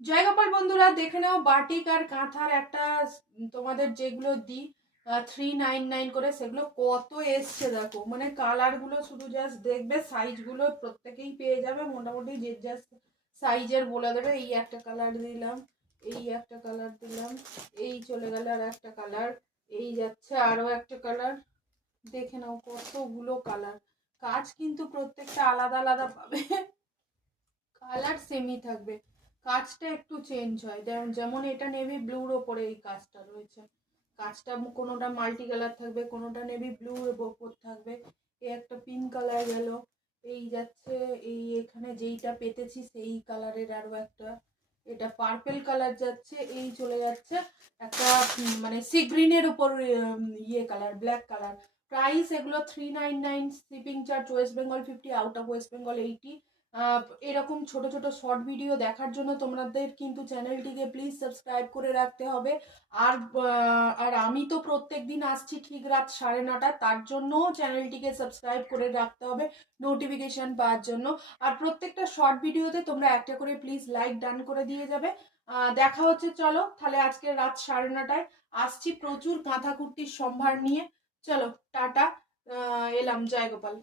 জয় গোপাল বন্ধুরা, দেখে নাও বাটিক আর কাঁথার একটা তোমাদের যেগুলো দিই 399 করে, সেগুলো কত এসছে দেখো। মানে কালারগুলো শুধু জাস্ট দেখবে, সাইজগুলো প্রত্যেকেই পেয়ে যাবে মোটামুটি, যে জাস্ট সাইজের বলে দেবে। এই একটা কালার দিলাম, এই একটা কালার দিলাম, এই চলে গেল আর একটা কালার, এই যাচ্ছে আরো একটা কালার। দেখে নাও কতগুলো কালার। কাজ কিন্তু প্রত্যেকটা আলাদা আলাদা পাবে, কালার সেমই থাকবে, কাজটা একটু চেঞ্জ হয়। যেমন এটা নেভি ব্লুর ওপরে এই কাজটা রয়েছে, কাজটা কোনোটা মাল্টি কালার থাকবে, কোনোটা নেভি ব্লুর ওপর থাকবে। এই একটা পিঙ্ক কালার গেল, এই যাচ্ছে এই এখানে যেইটা পেতেছি সেই কালারের আরো একটা, এটা পার্পেল কালার যাচ্ছে, এই চলে যাচ্ছে একটা মানে সি গ্রিনের উপর ইয়ে কালার, ব্ল্যাক কালার। প্রাইস এগুলো 399, shipping charge West Bengal 50, out of West Bengal 80। এরকম ছোট ছোট শর্ট ভিডিও দেখার জন্য তোমাদের কিন্তু চ্যানেলটিকে প্লিজ সাবস্ক্রাইব করে রাখতে হবে। আর আর আমি তো প্রত্যেক দিন আসছি ঠিক রাত 9:30, তার জন্যও চ্যানেলটিকে সাবস্ক্রাইব করে রাখতে হবে নোটিফিকেশন পাওয়ার জন্য। আর প্রত্যেকটা শর্ট ভিডিওতে তোমরা একটা করে প্লিজ লাইক ডান করে দিয়ে যাবে। দেখা হচ্ছে, চলো তাহলে আজকে রাত 9:30 আসছি প্রচুর কাঁথা কুর্তির সম্ভার নিয়ে। চলো টাটা, এলাম, জয় গোপাল।